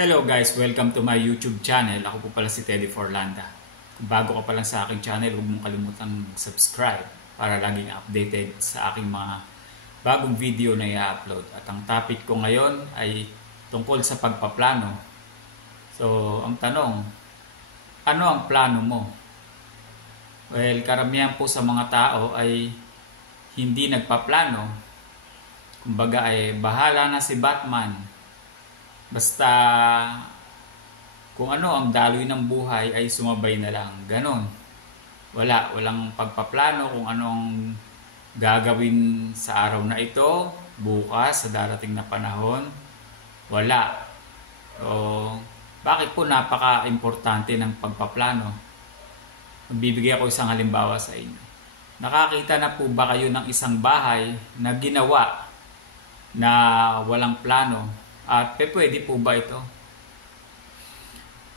Hello guys, welcome to my YouTube channel. Ako po pala si Teddy Forlanda. Kung bago ka pa lang sa aking channel, huwag mong kalimutang subscribe para laging updated sa aking mga bagong video na i-upload. At ang topic ko ngayon ay tungkol sa pagpaplano. So, ang tanong, ano ang plano mo? Well, karamihan po sa mga tao ay hindi nagpaplano. Kumbaga ay bahala na si Batman. Basta kung ano ang daloy ng buhay ay sumabay na lang. Ganon. Walang pagpaplano kung ano ang gagawin sa araw na ito, bukas, sa darating na panahon. Wala. So, bakit po napaka-importante ng pagpaplano? Magbibigay ako isang halimbawa sa inyo. Nakakita na po ba kayo ng isang bahay na ginawa na walang plano? At pwede po ba ito?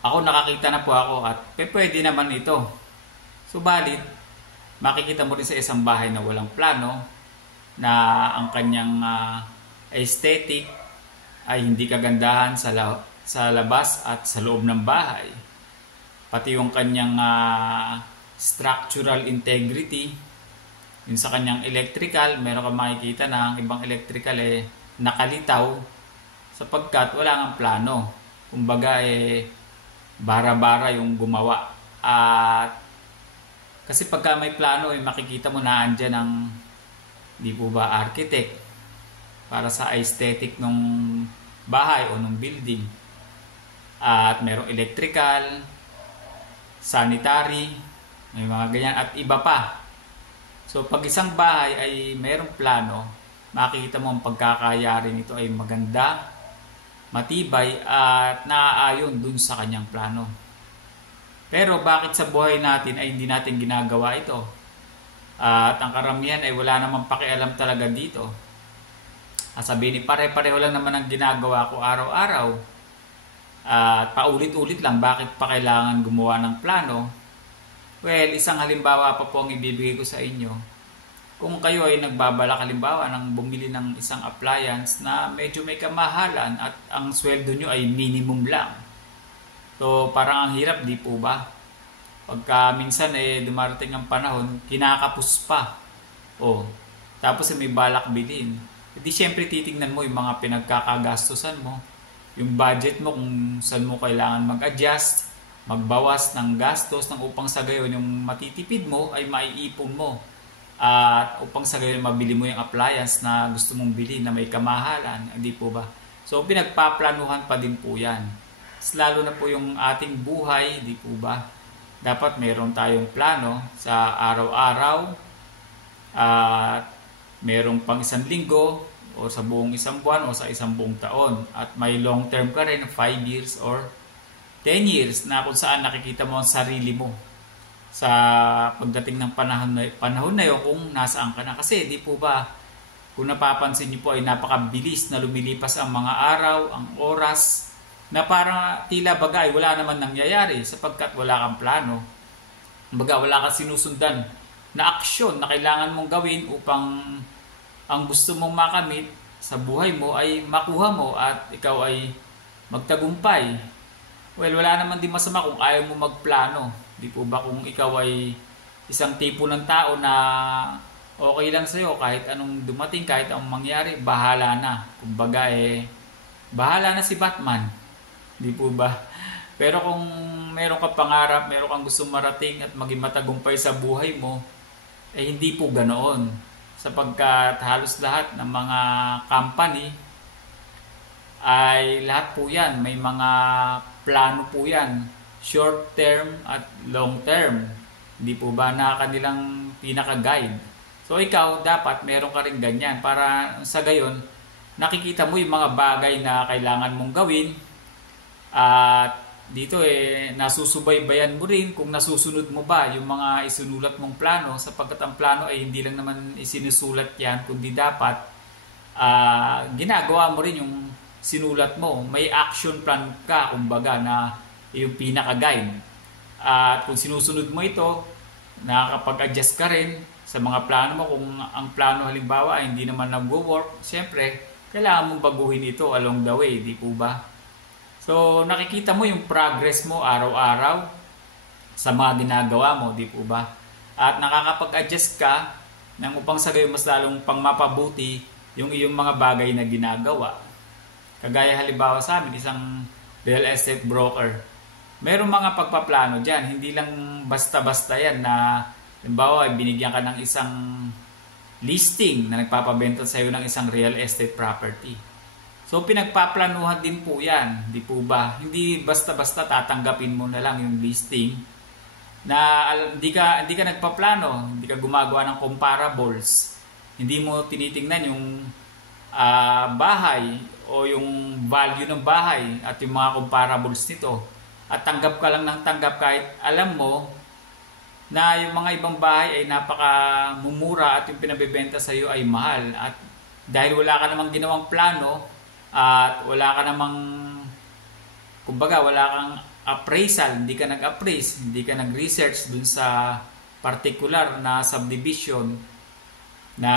Ako nakakita na po ako at pwede naman ito. Subalit, makikita mo rin sa isang bahay na walang plano na ang kanyang aesthetic ay hindi kagandahan sa labas at sa loob ng bahay. Pati yung kanyang structural integrity, yung sa kanyang electrical, meron kang makikita na ang ibang electrical nakalitaw sapagkat wala ngang plano. Kumbaga bara-bara yung gumawa. At kasi pagka may plano makikita mo na andyan ang di po ba architect para sa aesthetic ng bahay o ng building. At merong electrical, sanitary, may mga ganyan at iba pa. So pag isang bahay ay merong plano, makikita mo ang pagkakayari nito ay maganda, matibay at naaayon dun sa kanyang plano. Pero bakit sa buhay natin ay hindi natin ginagawa ito? At ang karamihan ay wala namang pakialam talaga dito. Sabihin ni pare-pareho lang naman ang ginagawa ko araw-araw. At paulit-ulit lang, bakit pa kailangan gumawa ng plano? Well, isang halimbawa pa po ang ibibigay ko sa inyo. Kung kayo ay nagbabalak halimbawa ng bumili ng isang appliance na medyo may kamahalan at ang sweldo nyo ay minimum lang. So parang ang hirap, di po ba? Pagka minsan dumarating ang panahon, kinakapos pa. Tapos may balak bilhin. Hindi syempre titingnan mo yung mga pinagkakagastusan mo. Yung budget mo kung saan mo kailangan mag-adjust, magbawas ng gastos upang sa gayon yung matitipid mo ay maiipon mo. At upang sa gayon mabili mo yung appliance na gusto mong bilhin na may kamahalan, hindi po ba? So pinagpaplanuhan pa din po yan. Lalo na po yung ating buhay, hindi po ba? Dapat meron tayong plano sa araw-araw at merong pang isang linggo o sa buong isang buwan o sa isang buong taon. At may long term ka rin, 5 years or 10 years na kung saan nakikita mo ang sarili mo sa pagdating ng panahon na yun kung nasaan ka na. Kasi di po ba, kung napapansin niyo po ay napakabilis na lumilipas ang mga araw, ang oras, na parang tila baga ay wala naman nangyayari sapagkat wala kang plano. Baga wala kang sinusundan na aksyon na kailangan mong gawin upang ang gusto mong makamit sa buhay mo ay makuha mo at ikaw ay magtagumpay. Well, wala naman din masama kung ayaw mo magplano. Di po ba kung ikaw ay isang tipo ng tao na okay lang sa'yo kahit anong dumating, kahit anong mangyari, bahala na. Kumbaga bahala na si Batman. Di po ba? Pero kung meron ka pangarap, meron kang gusto marating at maging matagumpay sa buhay mo, hindi po ganoon. Sapagkat halos lahat ng mga company ay lahat po yan. May mga plano po yan. Short term at long term. Hindi po ba na kanilang pinaka-guide? So ikaw dapat meron ka rin ganyan para sa gayon nakikita mo yung mga bagay na kailangan mong gawin at dito nasusubaybayan mo rin kung nasusunod mo ba yung mga isinulat mong plano sapagkat ang plano ay hindi lang naman isinusulat yan kundi dapat ginagawa mo rin yung sinulat mo. May action plan ka kumbaga na yung pinaka-guide. At kung sinusunod mo ito, nakakapag-adjust ka rin sa mga plano mo. Kung ang plano halimbawa ay hindi naman nag-work, siyempre, kailangan mong baguhin ito along the way, di po ba? So nakikita mo yung progress mo araw-araw sa mga ginagawa mo, di po ba? At nakakapag-adjust ka nang upang sa gayon mas lalong pang mapabuti yung iyong mga bagay na ginagawa. Kagaya halimbawa sa amin, isang real estate broker. Merong mga pagpaplano dyan, hindi lang basta-basta yan na halimbawa binigyan ka ng isang listing na nagpapabenta sa iyo ng isang real estate property. So pinagpaplanuhan din po yan, di po ba? Hindi basta-basta tatanggapin mo na lang yung listing na hindi ka nagpaplano, hindi ka gumagawa ng comparables. Hindi mo tinitingnan yung bahay o yung value ng bahay at yung mga comparables nito. At tanggap ka lang ng tanggap kahit alam mo na yung mga ibang bahay ay napakamumura at yung pinabebenta sa iyo ay mahal. At dahil wala ka namang ginawang plano at wala ka namang, kumbaga wala kang appraisal, hindi ka nag-appraise, hindi ka nag-research dun sa particular na subdivision na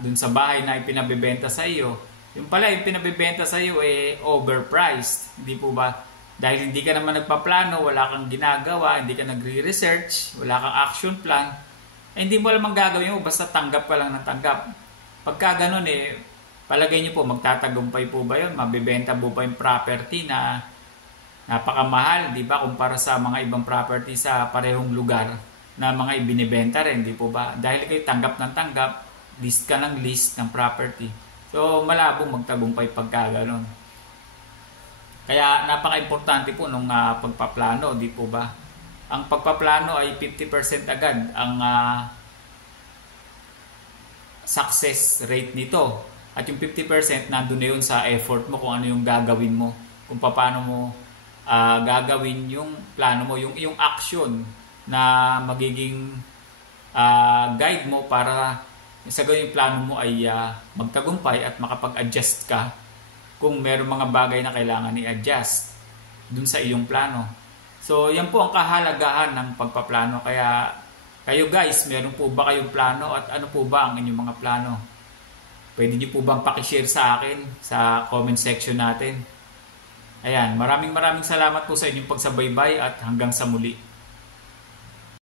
dun sa bahay na ipinabebenta sa iyo, yung pala yung pinabebenta sa iyo overpriced, hindi po ba? Dahil hindi ka naman nagpaplano, wala kang ginagawa, hindi ka nagre-research, wala kang action plan, hindi mo alam ang gagawin mo, basta tanggap ka lang ng tanggap. Pagka ganun palagay niyo po, magtatagumpay po ba yun? Mabibenta po ba yung property na napakamahal, di ba? Kumpara sa mga ibang property sa parehong lugar na mga ibinibenta rin, di po ba? Dahil kayo tanggap ng tanggap, list ka ng list ng property. So, malabong magtagumpay pagka ganun. Kaya napaka-importante po nung pagpaplano, di po ba? Ang pagpaplano ay 50% agad ang success rate nito. At yung 50% nandun na yun sa effort mo kung ano yung gagawin mo. Kung paano mo gagawin yung plano mo, yung action na magiging guide mo para sa gawin yung plano mo ay magtagumpay at makapag-adjust ka kung meron mga bagay na kailangan i-adjust dun sa iyong plano. So, yan po ang kahalagahan ng pagpaplano. Kaya kayo guys, meron po ba kayong plano at ano po ba ang inyong mga plano? Pwede niyo po bang pakishare sa akin sa comment section natin? Ayan, maraming salamat po sa inyong pagsabaybay at hanggang sa muli.